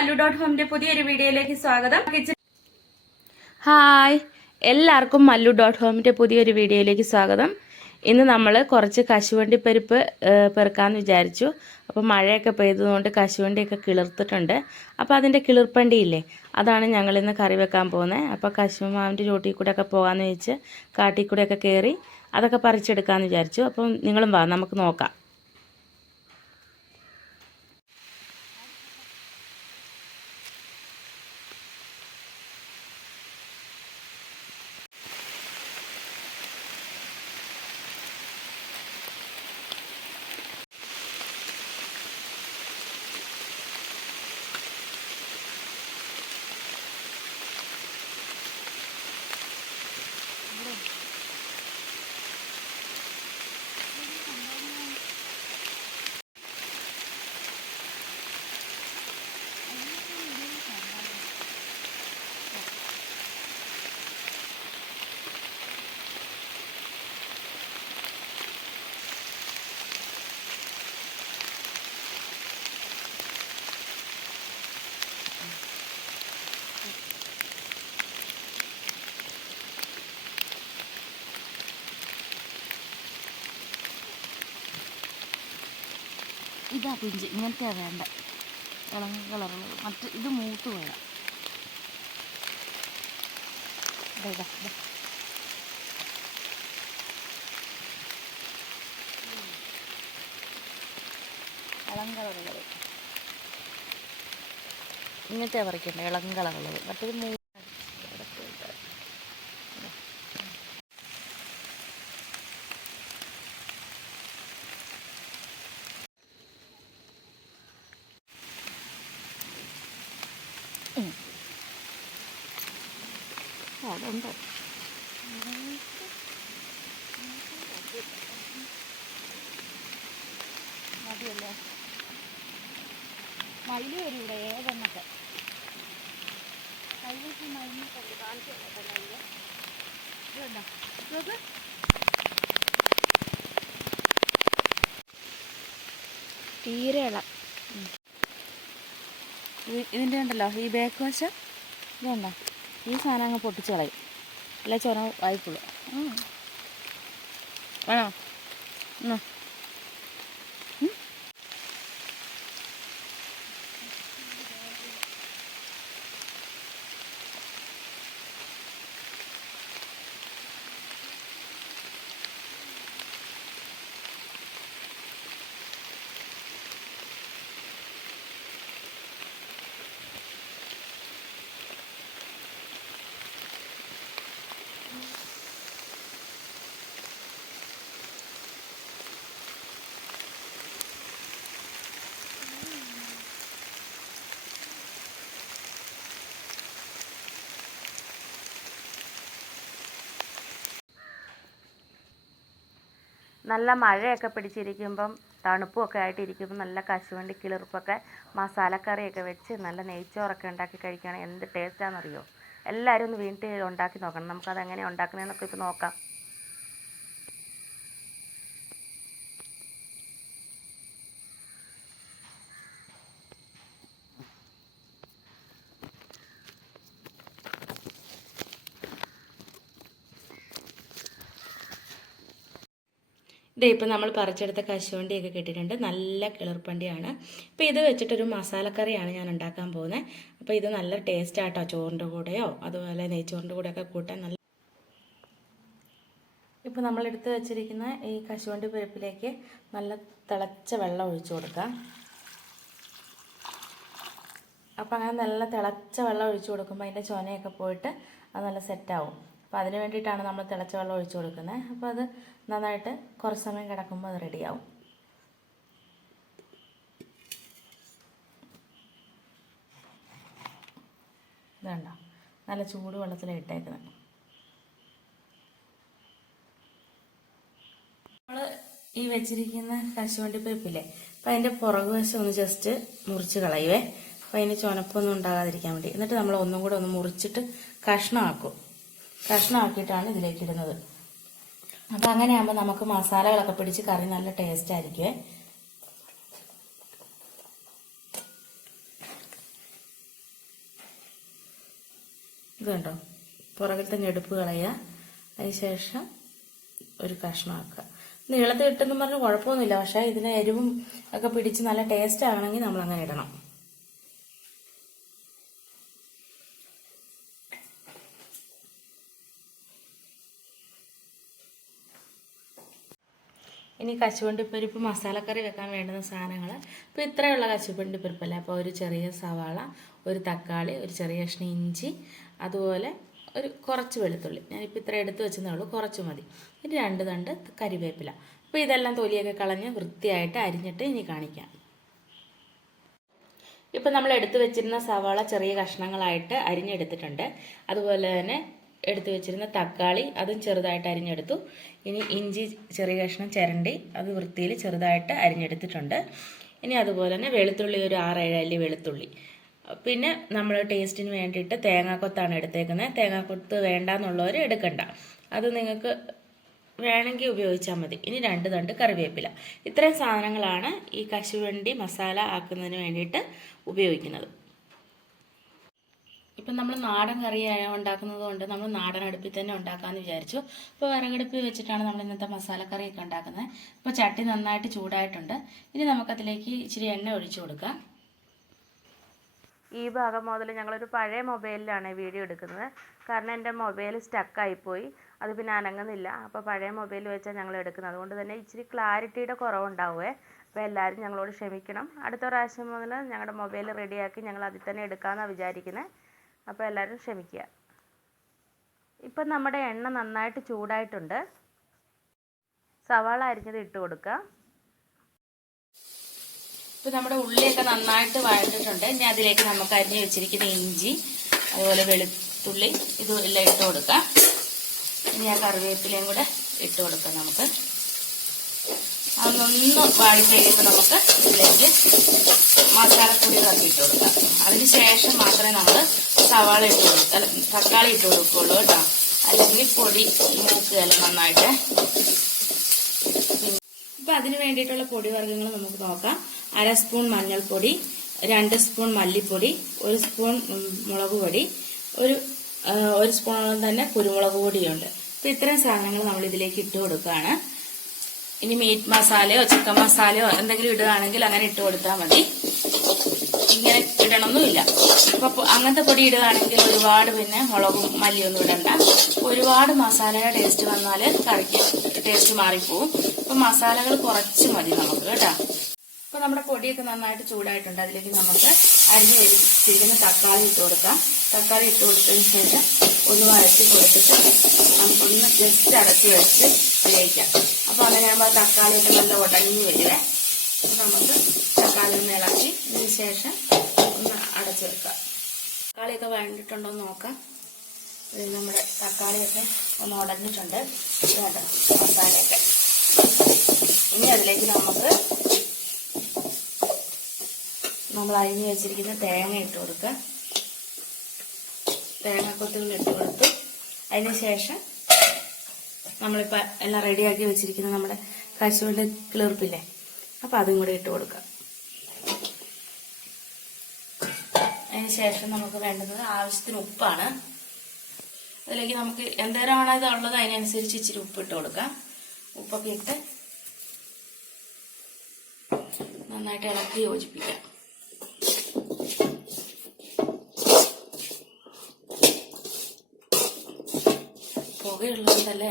MALLU.home പുതിയൊരു വീഡിയോയിലേക്ക് സ്വാഗതം. ഹായ്, എല്ലാവർക്കും MALLU.home പുതിയൊരു വീഡിയോയിലേക്ക് സ്വാഗതം. ഇന്ന് നമ്മൾ കുറച്ച് കശുവണ്ടിപ്പരിപ്പ് പെറുക്കാമെന്ന് വിചാരിച്ചു. അപ്പോൾ മഴയൊക്കെ പെയ്തതുകൊണ്ട് കശുവണ്ടിയൊക്കെ കിളിർത്തിട്ടുണ്ട്. അപ്പോൾ അതിൻ്റെ കിളിർപ്പണ്ടിയില്ലേ, അതാണ് ഞങ്ങളിന്ന് കറി വെക്കാൻ പോകുന്നത്. അപ്പോൾ കശുമാവിൻ്റെ ചോട്ടിൽ കൂടെയൊക്കെ പോകാമെന്ന് വെച്ച് കാട്ടിൽ കൂടെയൊക്കെ കയറി അതൊക്കെ പറിച്ചെടുക്കാമെന്ന് വിചാരിച്ചു. അപ്പം നിങ്ങളും വാ, നമുക്ക് നോക്കാം. ഇതാ പിഞ്ച്, ഇങ്ങനത്തെ വേണ്ട, ഇളം കളറുള്ളത്. മറ്റ് ഇത് മൂത്ത് പോയാ. ഇളം കളറുള്ളത് ഇങ്ങനത്തെ പറിക്കണ്ട, ഇളം കളറുള്ളത്. മറ്റൊരു അതുണ്ട്. മതിയല്ലേ, മയില് വരും ഇവിടെ ഏതെണ്ണൊക്കെ. കയ്യിലേക്ക് മയിലിനൊക്കെ കാണിച്ചു തന്നെ മയില് ഇതുണ്ടോ, ഇതൊക്കെ തീരെ ഇളം. ഇതിൻ്റെ ഉണ്ടല്ലോ ഈ ബാക്ക് വശം, ഇതുണ്ടോ, ഈ സാധനം അങ്ങ് പൊട്ടിച്ച് കളയും, അല്ല ചൊര വായ്പുള്ളൂ. വേണോ? നല്ല മഴയൊക്കെ പിടിച്ചിരിക്കുമ്പം തണുപ്പൊക്കെ ആയിട്ടിരിക്കുമ്പോൾ നല്ല കശുവണ്ടി കിളിർപ്പൊക്കെ മസാലക്കറിയൊക്കെ വെച്ച് നല്ല നെയ്ച്ചോറൊക്കെ ഉണ്ടാക്കി കഴിക്കുകയാണെങ്കിൽ എന്ത് ടേസ്റ്റാണെന്നറിയോ? എല്ലാവരും ഒന്ന് വീട്ടിൽ ഉണ്ടാക്കി നോക്കണം. നമുക്കതെങ്ങനെ ഉണ്ടാക്കണമെന്നൊക്കെ ഇപ്പോൾ നോക്കാം. ഇതേ ഇപ്പം നമ്മൾ പറിച്ചെടുത്ത കശുവണ്ടിയൊക്കെ കിട്ടിയിട്ടുണ്ട്. നല്ല കിളിർപ്പണ്ടിയാണ്. അപ്പോൾ ഇത് വെച്ചിട്ടൊരു മസാലക്കറിയാണ് ഞാൻ ഉണ്ടാക്കാൻ പോകുന്നത്. അപ്പോൾ ഇത് നല്ല ടേസ്റ്റ് ആട്ടോ, ചോറിൻ്റെ കൂടെയോ അതുപോലെ നെയ്ച്ചോറിൻ്റെ കൂടെയൊക്കെ കൂട്ടാൻ നല്ല. ഇപ്പോൾ നമ്മളെടുത്ത് വെച്ചിരിക്കുന്ന ഈ കശുവണ്ടി പരിപ്പിലേക്ക് നല്ല തിളച്ച വെള്ളം ഒഴിച്ചു കൊടുക്കാം. അപ്പോൾ അങ്ങനെ നല്ല തിളച്ച വെള്ളം ഒഴിച്ചു കൊടുക്കുമ്പോൾ അതിൻ്റെ ചൊനയൊക്കെ പോയിട്ട് അത് നല്ല സെറ്റാവും. അപ്പോൾ അതിന് വേണ്ടിയിട്ടാണ് നമ്മൾ തിളച്ച വെള്ളം ഒഴിച്ചു കൊടുക്കുന്നത്. അപ്പോൾ അത് നന്നായിട്ട് കുറച്ച് സമയം കിടക്കുമ്പോൾ അത് റെഡിയാവും. ഇതുണ്ടോ, നല്ല ചൂട് വെള്ളത്തിലാണ് ഇട്ടേക്കുന്നത്. നമ്മൾ ഈ വെച്ചിരിക്കുന്ന കശുവണ്ടി പരിപ്പില്ലേ, അപ്പം അതിൻ്റെ പുറകുവശം ഒന്ന് ജസ്റ്റ് മുറിച്ച് കളയുവേ. അപ്പം അതിന് ചുനപ്പൊന്നും ഉണ്ടാകാതിരിക്കാൻ വേണ്ടി. എന്നിട്ട് നമ്മൾ ഒന്നും കൂടെ ഒന്ന് മുറിച്ചിട്ട് കഷ്ണമാക്കിയിട്ടാണ് ഇതിലേക്ക് ഇടുന്നത്. അപ്പം അങ്ങനെയാകുമ്പോൾ നമുക്ക് മസാലകളൊക്കെ പിടിച്ച് കറി നല്ല ടേസ്റ്റ് ആയിരിക്കുമേ. ഇത് കണ്ടോ, പുറകിലത്തെ ഞെടുപ്പ് കളയുക. അതിനുശേഷം ഒരു കഷ്ണമാക്കുക. നീളത്തിൽ ഇട്ടെന്ന് പറഞ്ഞ് കുഴപ്പമൊന്നുമില്ല, പക്ഷേ ഇതിന് എരിവും ഒക്കെ പിടിച്ച് നല്ല ടേസ്റ്റ് ആകണമെങ്കിൽ നമ്മൾ അങ്ങനെ ഇടണം. ഇനി കശുവണ്ടിപ്പരിപ്പ് മസാലക്കറി വെക്കാൻ വേണ്ടുന്ന സാധനങ്ങൾ. ഇപ്പോൾ ഇത്രയുള്ള കശുവണ്ടിപ്പരിപ്പല്ല. അപ്പോൾ ഒരു ചെറിയ സവാള, ഒരു തക്കാളി, ഒരു ചെറിയ കഷ്ണം ഇഞ്ചി, അതുപോലെ ഒരു കുറച്ച് വെളുത്തുള്ളി. ഞാനിപ്പോൾ ഇത്ര എടുത്ത് വെച്ചതേ ഉള്ളൂ, കുറച്ച് മതി. ഇനി 2 തണ്ട് കരിവേപ്പില. അപ്പോൾ ഇതെല്ലാം തൊലിയൊക്കെ കളഞ്ഞ് വൃത്തിയായിട്ട് അരിഞ്ഞിട്ട് ഇനി കാണിക്കാം. ഇപ്പം നമ്മൾ എടുത്തു വെച്ചിരുന്ന സവാള ചെറിയ കഷ്ണങ്ങളായിട്ട് അരിഞ്ഞെടുത്തിട്ടുണ്ട്. അതുപോലെ തന്നെ എടുത്തു വെച്ചിരുന്ന തക്കാളി അതും ചെറുതായിട്ട് അരിഞ്ഞെടുത്തു. ഇനി ഇഞ്ചി ചെറിയ കഷ്ണം ചിരണ്ടി അത് വൃത്തിയിൽ ചെറുതായിട്ട് അരിഞ്ഞെടുത്തിട്ടുണ്ട്. ഇനി അതുപോലെ തന്നെ വെളുത്തുള്ളി ഒരു 6-7 അല്ലി വെളുത്തുള്ളി. പിന്നെ നമ്മൾ ടേസ്റ്റിന് വേണ്ടിയിട്ട് തേങ്ങാക്കൊത്താണ് എടുത്തേക്കുന്നത്. തേങ്ങാക്കൊത്ത് വേണ്ടാന്നുള്ളവർ എടുക്കണ്ട, അത് നിങ്ങൾക്ക് വേണമെങ്കിൽ ഉപയോഗിച്ചാൽ മതി. ഇനി 2 തണ്ട് കറിവേപ്പില. ഇത്രയും സാധനങ്ങളാണ് ഈ കശുവണ്ടി മസാല ആക്കുന്നതിന് വേണ്ടിയിട്ട് ഉപയോഗിക്കുന്നത്. ഇപ്പം നമ്മൾ നാടൻ കറി ഉണ്ടാക്കുന്നത് കൊണ്ട് നമ്മൾ നാടൻ അടുപ്പിൽ തന്നെ ഉണ്ടാക്കാമെന്ന് വിചാരിച്ചു. ഇപ്പോൾ വിറകടുപ്പിൽ വെച്ചിട്ടാണ് നമ്മൾ ഇന്നത്തെ മസാലക്കറിയൊക്കെ ഉണ്ടാക്കുന്നത്. ഇപ്പോൾ ചട്ടി നന്നായിട്ട് ചൂടായിട്ടുണ്ട്. ഇനി നമുക്കതിലേക്ക് ഇച്ചിരി എണ്ണ ഒഴിച്ചു കൊടുക്കാം. ഈ ഭാഗം മുതൽ ഞങ്ങളൊരു പഴയ മൊബൈലിലാണ് വീഡിയോ എടുക്കുന്നത്. കാരണം എൻ്റെ മൊബൈൽ സ്റ്റക്കായിപ്പോയി, അത് പിന്നെ അനങ്ങുന്നില്ല. അപ്പോൾ പഴയ മൊബൈൽ വെച്ചാൽ ഞങ്ങൾ എടുക്കുന്നത്. അതുകൊണ്ട് തന്നെ ഇച്ചിരി ക്ലാരിറ്റിയുടെ കുറവുണ്ടാവുമേ. അപ്പോൾ എല്ലാവരും ഞങ്ങളോട് ക്ഷമിക്കണം. അടുത്ത പ്രാവശ്യം മുതൽ ഞങ്ങളുടെ മൊബൈൽ റെഡിയാക്കി ഞങ്ങൾ അതിൽ തന്നെ എടുക്കാമെന്നാണ് വിചാരിക്കുന്നത്. അപ്പോൾ എല്ലാവരും ക്ഷമിക്കുക. ഇപ്പം നമ്മുടെ എണ്ണ നന്നായിട്ട് ചൂടായിട്ടുണ്ട്. സവാള അരിഞ്ഞത് ഇട്ട് കൊടുക്കുക. ഇപ്പം നമ്മുടെ ഉള്ളിയൊക്കെ നന്നായിട്ട് വഴണ്ടിട്ടുണ്ട്. ഇനി അതിലേക്ക് നമുക്ക് അരിഞ്ഞ് വെച്ചിരിക്കുന്ന ഇഞ്ചി, അതുപോലെ വെളുത്തുള്ളി ഇതെല്ലാം ഇട്ട് കൊടുക്കാം. ഇനി ആ കറിവേപ്പിലയും കൂടെ ഇട്ട് കൊടുക്കാം. നമുക്ക് അതൊന്ന് വാടി കഴിയുമ്പോൾ നമുക്ക് ഇതിലേക്ക് മസാലപ്പൊടികളൊക്കെ ഇട്ട് കൊടുക്കാം. അതിന് ശേഷം മാത്രമേ നമ്മൾ സവാള ഇട്ട് കൊടുക്കുക, തക്കാളി ഇട്ട് കൊടുക്കുകയുള്ളൂ കേട്ടോ. അല്ലെങ്കിൽ പൊടി മൂക്കുകയല്ല നന്നായിട്ട്. ഇപ്പം അതിന് വേണ്ടിയിട്ടുള്ള പൊടി വർഗ്ഗങ്ങൾ നമുക്ക് നോക്കാം. 1/2 സ്പൂൺ മഞ്ഞൾപ്പൊടി, 2 സ്പൂൺ മല്ലിപ്പൊടി, 1 സ്പൂൺ മുളക് പൊടി, ഒരു സ്പൂണോളം തന്നെ കുരുമുളക് പൊടിയുണ്ട്. അപ്പം ഇത്രയും സാധനങ്ങൾ നമ്മൾ ഇതിലേക്ക് ഇട്ട് കൊടുക്കുകയാണ്. ഇനി മീറ്റ് മസാലയോ ചിക്കൻ മസാലയോ എന്തെങ്കിലും ഇടുകയാണെങ്കിൽ അങ്ങനെ ഇട്ട് കൊടുത്താൽ മതി. ഇങ്ങനെ ഇടണമെന്നില്ല. അപ്പോൾ അങ്ങനത്തെ പൊടി ഇടുകയാണെങ്കിൽ ഒരുപാട് പിന്നെ മുളകും മല്ലിയൊന്നും ഇടണ്ട. ഒരുപാട് മസാലയുടെ ടേസ്റ്റ് വന്നാൽ കറിക്ക് ടേസ്റ്റ് മാറിപ്പോവും. അപ്പോൾ മസാലകൾ കുറച്ച് മതി നമുക്ക് കേട്ടോ. അപ്പോൾ നമ്മുടെ പൊടിയൊക്കെ നന്നായിട്ട് ചൂടായിട്ടുണ്ട്. അതിലേക്ക് നമുക്ക് അരിഞ്ഞ് വെച്ചിരിക്കുന്ന തക്കാളി ഇട്ട് കൊടുക്കാം. തക്കാളി ഇട്ട് കൊടുത്തതിന് ശേഷം ഒന്ന് വഴറ്റി കൊടുത്തിട്ട് നമുക്കൊന്ന് ജസ്റ്റ് അടച്ച് വെച്ച് വേവിക്കാം. അപ്പോൾ അങ്ങനെ ആകുമ്പോൾ തക്കാളിയൊക്കെ നല്ല ഉടഞ്ഞു വരുവേ. അപ്പോൾ നമുക്ക് തക്കാളി ഒന്ന് ഇളക്കി ഇതിന് ശേഷം ഒന്ന് അടച്ചു വെക്കാം. തക്കാളിയൊക്കെ വഴണ്ടിട്ടുണ്ടോ എന്ന് നോക്കാം. നമ്മുടെ തക്കാളിയൊക്കെ ഒന്ന് ഉടഞ്ഞിട്ടുണ്ട്. വേണ്ട മസാലയൊക്കെ. ഇനി അതിലേക്ക് നമുക്ക് നമ്മൾ അരിഞ്ഞ് വെച്ചിരിക്കുന്ന തേങ്ങ ഇട്ട് കൊടുക്കുക. തേങ്ങാക്കൊത്തുകൾ ഇട്ട് കൊടുത്തു. അതിന് ശേഷം നമ്മളിപ്പോൾ എല്ലാം റെഡിയാക്കി വെച്ചിരിക്കുന്ന നമ്മുടെ കശുവണ്ടി കിളിർപ്പില്ലേ, അപ്പം അതും കൂടെ ഇട്ട് കൊടുക്കുക. അതിന് ശേഷം നമുക്ക് വേണ്ടുന്നത് ആവശ്യത്തിന് ഉപ്പാണ്. അതിലേക്ക് നമുക്ക് എന്തോരമാണോ ഇത് ഉള്ളത് അതിനനുസരിച്ച് ഇച്ചിരി ഉപ്പ് ഇട്ട് കൊടുക്കാം. ഉപ്പൊക്കെ ഇട്ട് നന്നായിട്ട് ഇളക്കി യോജിപ്പിക്കാം. പുകയുള്ളതല്ലേ.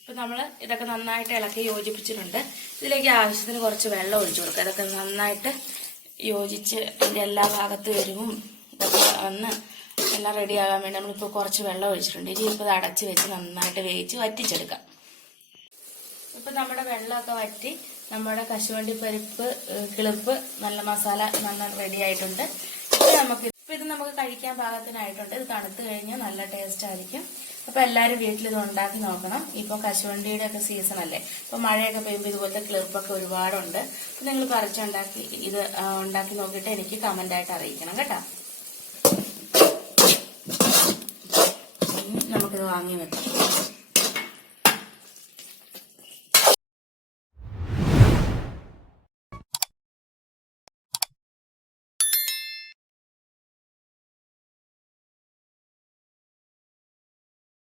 ഇപ്പം നമ്മൾ ഇതൊക്കെ നന്നായിട്ട് ഇളക്കി യോജിപ്പിച്ചിട്ടുണ്ട്. ഇതിലേക്ക് ആവശ്യത്തിന് കുറച്ച് വെള്ളം ഒഴിച്ചു കൊടുക്കുക. ഇതൊക്കെ നന്നായിട്ട് യോജിച്ച് അതിൻ്റെ എല്ലാ ഭാഗത്തും എരിവും ഇതൊക്കെ വന്ന് എല്ലാം റെഡിയാകാൻ വേണ്ടി നമ്മളിപ്പോൾ കുറച്ച് വെള്ളം ഒഴിച്ചിട്ടുണ്ട്. ഇനി ഇപ്പോൾ ഇത് അടച്ച് വെച്ച് നന്നായിട്ട് വേവിച്ച് വറ്റിച്ചെടുക്കാം. ഇപ്പം നമ്മുടെ വെള്ളമൊക്കെ വറ്റി നമ്മുടെ കശുവണ്ടി പരിപ്പ് കിളിർപ്പ് നല്ല മസാല നന്നായി റെഡി ആയിട്ടുണ്ട്. ഇത് നമുക്ക് കഴിക്കാൻ പാകത്തിനായിട്ടുണ്ട്. ഇത് തണുത്ത് കഴിഞ്ഞാൽ നല്ല ടേസ്റ്റ് ആയിരിക്കും. അപ്പോൾ എല്ലാവരും വീട്ടിൽ ഇത് ഉണ്ടാക്കി നോക്കണം. ഇപ്പോൾ കശുവണ്ടിയുടെ ഒക്കെ സീസൺ അല്ലേ. ഇപ്പോൾ മഴയൊക്കെ പെയ്യുമ്പോൾ ഇതുപോലത്തെ കിളിർപ്പൊക്കെ ഒരുപാടുണ്ട്. അപ്പോൾ നിങ്ങൾ പറിച്ചുണ്ടാക്കി ഇത് ഉണ്ടാക്കി നോക്കിയിട്ട് എനിക്ക് കമൻ്റായിട്ട് അറിയിക്കണം കേട്ടോ. നമുക്കിത് വാങ്ങി വെക്കാം.